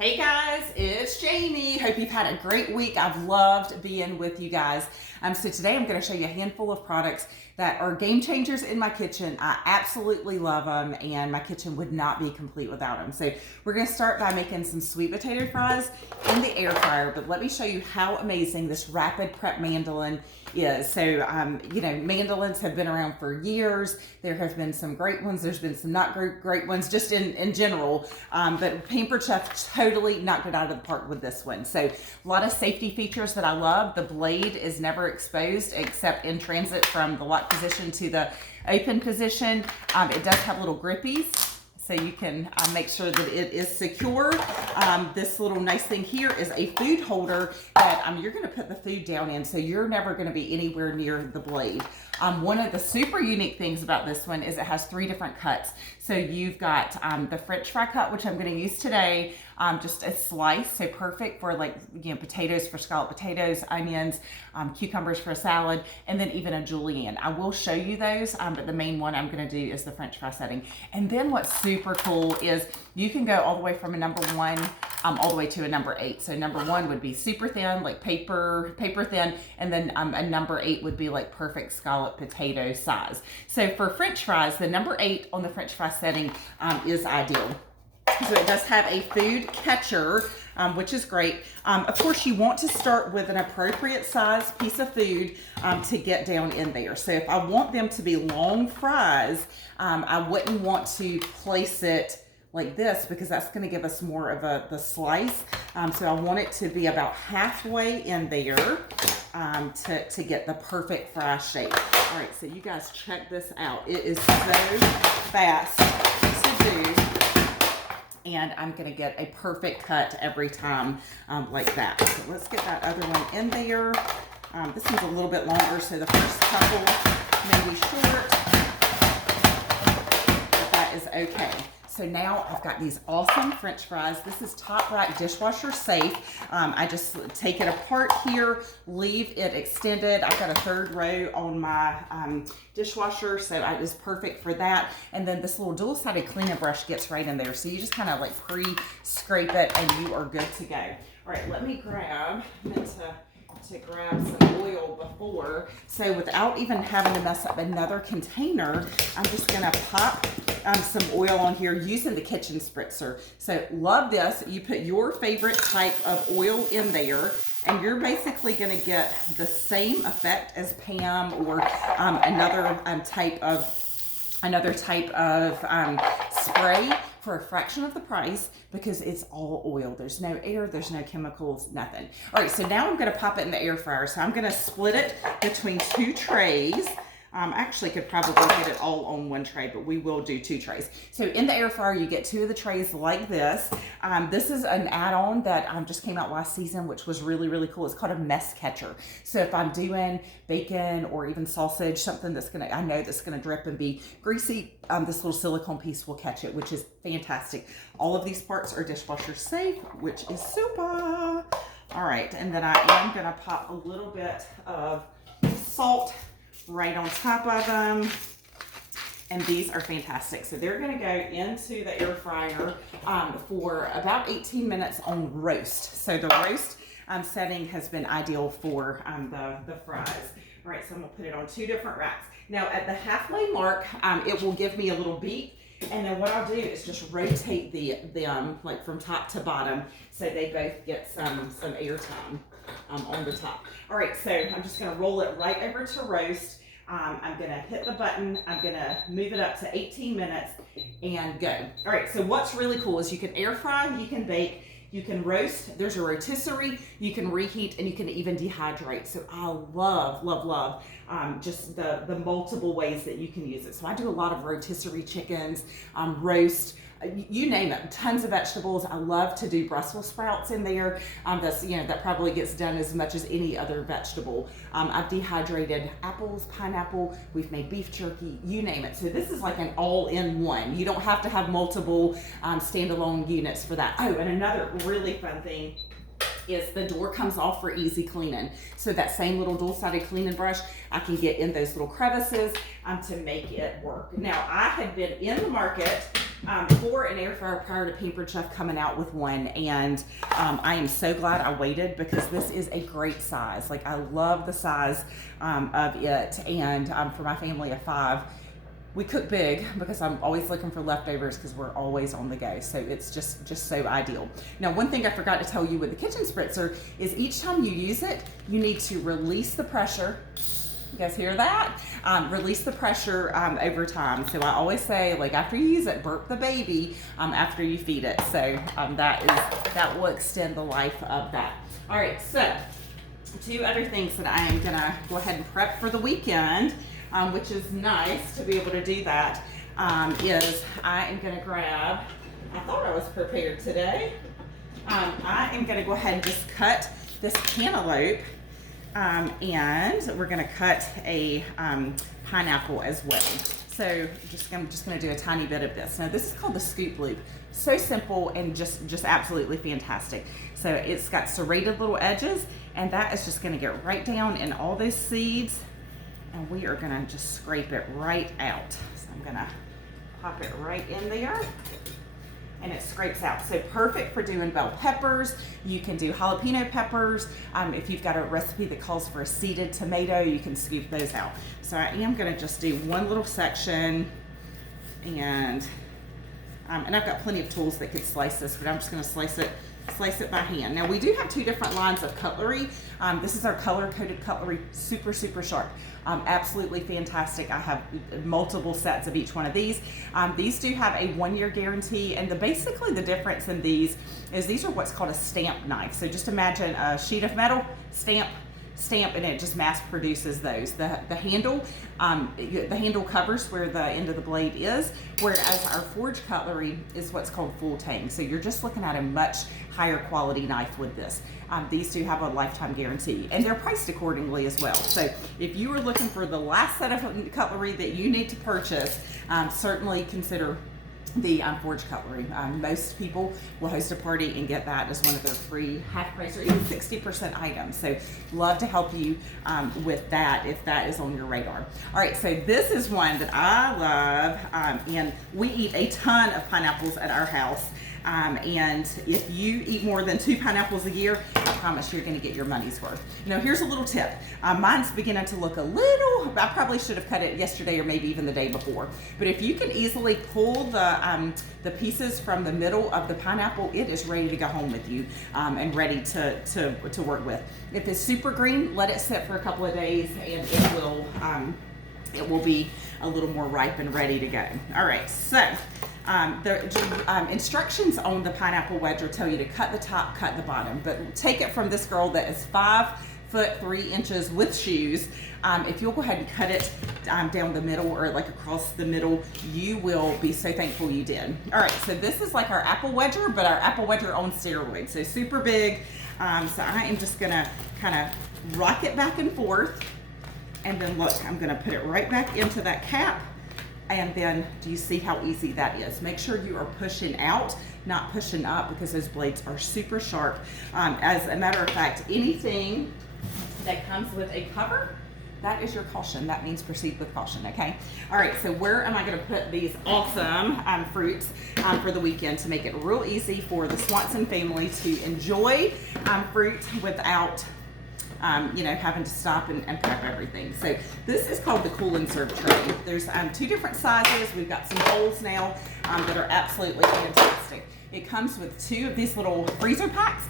Hey guys, it's Jamie. Hope you've had a great week. I've loved being with you guys. So today I'm going to show you a handful of products that are game changers in my kitchen. I absolutely love them and my kitchen would not be complete without them. So we're going to start by making some sweet potato fries in the air fryer, but let me show you how amazing this rapid prep mandolin is. So, you know, mandolins have been around for years. There have been some great ones. There's been some not great ones just in general. But Pampered Chef totally knocked it out of the park with this one. So a lot of safety features that I love. The blade is never exposed except in transit from the lock position to the open position. It does have little grippies, so you can make sure that it is secure. This little nice thing here is a food holder that you're gonna put the food down in, so you're never gonna be anywhere near the blade. One of the super unique things about this one is it has 3 different cuts. So you've got the French fry cut, which I'm gonna use today, just a slice, so perfect for potatoes, for scalloped potatoes, onions, cucumbers for a salad, and then even a julienne. I will show you those, but the main one I'm gonna do is the French fry setting. And then what's super cool is you can go all the way from a number 1 all the way to a number 8. So number 1 would be super thin, like paper thin, and then a number 8 would be like perfect scalloped potato size. So for French fries, the number 8 on the French fry setting is ideal. So it does have a food catcher, which is great. Of course, you want to start with an appropriate size piece of food to get down in there. So if I want them to be long fries, I wouldn't want to place it like this because that's going to give us more of the slice. So I want it to be about halfway in there to get the perfect fry shape. All right, so you guys check this out. It is so fast to do. And I'm gonna get a perfect cut every time like that. So let's get that other one in there. This one's a little bit longer, so the first couple may be short, but that is okay. So now I've got these awesome French fries. This is top rack dishwasher safe. I just take it apart here, leave it extended. I've got a 3rd row on my dishwasher, so it is perfect for that. And then this little dual-sided cleaning brush gets right in there. So you just kind of like pre-scrape it and you are good to go. All right, let me grab, I meant to grab some oil before. So without even having to mess up another container, I'm just gonna pop some oil on here using the kitchen spritzer. So love this. You put your favorite type of oil in there and you're basically gonna get the same effect as Pam or another type of spray for a fraction of the price because it's all oil. There's no air, there's no chemicals, nothing. All right, so now I'm gonna pop it in the air fryer. So I'm gonna split it between 2 trays. Actually could probably get it all on 1 tray, but we will do 2 trays. So in the air fryer, you get 2 of the trays like this. This is an add-on that just came out last season, which was really, really cool. It's called a mess catcher. So if I'm doing bacon or even sausage, something that's I know that's gonna drip and be greasy, this little silicone piece will catch it, which is fantastic. All of these parts are dishwasher safe, which is super. All right, and then I am gonna pop a little bit of salt right on top of them, and these are fantastic. So they're going to go into the air fryer for about 18 minutes on roast. So the roast setting has been ideal for the fries. All right, so I'm gonna put it on 2 different racks. Now at the halfway mark, it will give me a little beep, and then what I'll do is just rotate them like from top to bottom so they both get some air time on the top. All right, so I'm just gonna roll it right over to roast. I'm gonna hit the button, I'm gonna move it up to 18 minutes and go. All right, so what's really cool is you can air fry, you can bake, you can roast, there's a rotisserie, you can reheat, and you can even dehydrate. So I love, love, love just the multiple ways that you can use it. So I do a lot of rotisserie chickens, roast, you name it, tons of vegetables. I love to do Brussels sprouts in there. That probably gets done as much as any other vegetable. I've dehydrated apples, pineapple, we've made beef jerky, you name it. So this is like an all-in-one. You don't have to have multiple standalone units for that. Oh, and another really fun thing is the door comes off for easy cleaning. So that same little dual-sided cleaning brush, I can get in those little crevices to make it work. Now, I had been in the market for an air fryer prior to Pampered Chef coming out with one, and I am so glad I waited because this is a great size. Like, I love the size of it, and for my family of 5, we cook big because I'm always looking for leftovers because we're always on the go. So it's just so ideal. Now, one thing I forgot to tell you with the kitchen spritzer is each time you use it, you need to release the pressure. You guys hear that? Release the pressure over time. So I always say, like, after you use it, burp the baby after you feed it. So that will extend the life of that. All right, so 2 other things that I am gonna go ahead and prep for the weekend, which is nice to be able to do that, is I am gonna grab, I thought I was prepared today. I am gonna go ahead and just cut this cantaloupe, and we're gonna cut a pineapple as well. So I'm just gonna do a tiny bit of this. Now, this is called the scoop loop. So simple and just absolutely fantastic. So it's got serrated little edges, and that is just gonna get right down in all those seeds, and we are gonna just scrape it right out. So I'm gonna pop it right in there, and it scrapes out. So perfect for doing bell peppers. You can do jalapeno peppers. If you've got a recipe that calls for a seeded tomato, you can scoop those out. So I am gonna just do one little section, and I've got plenty of tools that could slice this, but I'm just gonna slice it by hand. Now, we do have 2 different lines of cutlery. This is our color-coded cutlery, super sharp. Absolutely fantastic. I have multiple sets of each one of these. These do have a 1-year guarantee, and basically the difference in these is these are what's called a stamp knife. So just imagine a sheet of metal, stamp, and it just mass produces those. The handle covers where the end of the blade is, whereas our forged cutlery is what's called full tang. So you're just looking at a much higher quality knife with this. These do have a lifetime guarantee, and they're priced accordingly as well. So if you are looking for the last set of cutlery that you need to purchase, certainly consider the forged cutlery. Most people will host a party and get that as one of their free half price or even 60% items. So love to help you with that if that is on your radar. All right, so this is one that I love, and we eat a ton of pineapples at our house. And if you eat more than 2 pineapples a year, I promise you're going to get your money's worth. Now, here's a little tip. Mine's beginning to look a little, I probably should have cut it yesterday or maybe even the day before. But if you can easily pull the pieces from the middle of the pineapple, it is ready to go home with you and ready to work with. If it's super green, let it sit for a couple of days, and it will be a little more ripe and ready to go. All right, so the instructions on the pineapple wedger tell you to cut the top, cut the bottom, but take it from this girl that is 5'3" with shoes. If you'll go ahead and cut it down the middle or like across the middle, you will be so thankful you did. All right, so this is like our apple wedger, but our apple wedger on steroids, so super big. So I am just gonna kind of rock it back and forth, and then look, I'm gonna put it right back into that cap. And then, do you see how easy that is? Make sure you are pushing out, not pushing up, because those blades are super sharp. As a matter of fact, anything that comes with a cover, that is your caution. That means proceed with caution, okay? All right, so where am I gonna put these awesome fruits for the weekend to make it real easy for the Swanson family to enjoy fruit without having to stop and prep everything. So this is called the cool and serve tray. There's 2 different sizes. We've got some bowls now that are absolutely fantastic. It comes with 2 of these little freezer packs.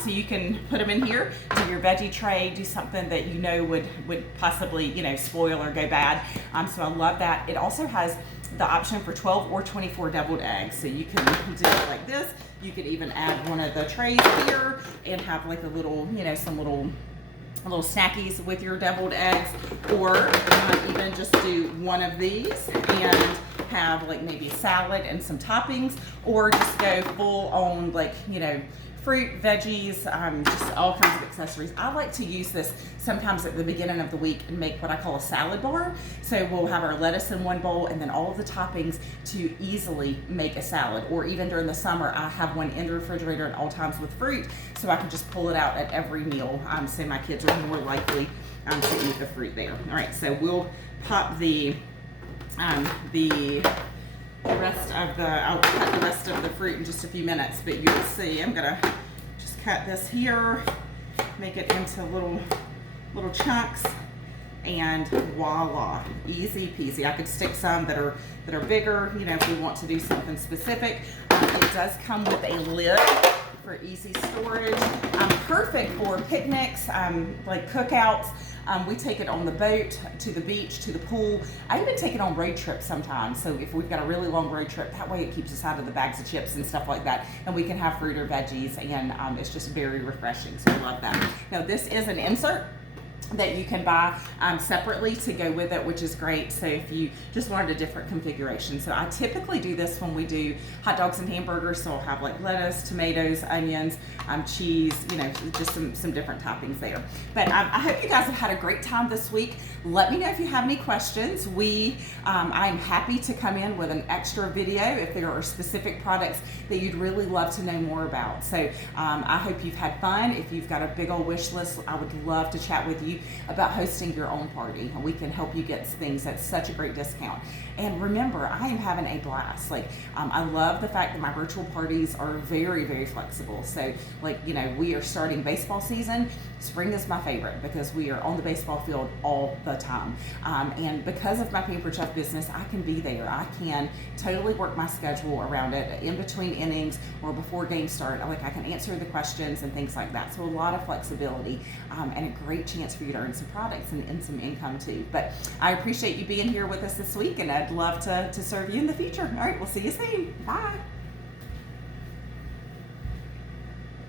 So you can put them in here, do your veggie tray, do something that you know would possibly, spoil or go bad. So I love that. It also has the option for 12 or 24 deviled eggs. So you can do it like this. You could even add one of the trays here and have like a little, some little snackies with your deviled eggs, or even just do one of these and have like maybe salad and some toppings, or just go full on fruit, veggies, just all kinds of accessories. I like to use this sometimes at the beginning of the week and make what I call a salad bar. So we'll have our lettuce in one bowl and then all of the toppings to easily make a salad. Or even during the summer, I have one in the refrigerator at all times with fruit, so I can just pull it out at every meal. So my kids are more likely to eat the fruit there. All right, so we'll pop the I'll cut the rest of the fruit in just a few minutes, but you'll see I'm gonna just cut this here, make it into little chunks, and voila, easy peasy. I could stick some that are bigger, you know, if we want to do something specific. It does come with a lid for easy storage. Perfect for picnics, like cookouts. We take it on the boat, to the beach, to the pool. I even take it on road trips sometimes. So if we've got a really long road trip, that way it keeps us out of the bags of chips and stuff like that. And we can have fruit or veggies, and it's just very refreshing. So I love that. Now this is an insert that you can buy separately to go with it, which is great. So if you just wanted a different configuration. So I typically do this when we do hot dogs and hamburgers. So I'll have like lettuce, tomatoes, onions, cheese, you know, just some different toppings there. But I hope you guys have had a great time this week. Let me know if you have any questions. I'm happy to come in with an extra video if there are specific products that you'd really love to know more about. So I hope you've had fun. If you've got a big old wish list, I would love to chat with you about hosting your own party. We can help you get things at such a great discount. And remember, I am having a blast. Like, I love the fact that my virtual parties are very, very flexible. So, like, you know, we are starting baseball season. Spring is my favorite because we are on the baseball field all the time. And because of my Pampered Chef business, I can be there. I can totally work my schedule around it in between innings or before games start. I can answer the questions and things like that. So a lot of flexibility and a great chance for you to earn some products and some income too. But I appreciate you being here with us this week, and I'd love to serve you in the future. All right, we'll see you soon. Bye.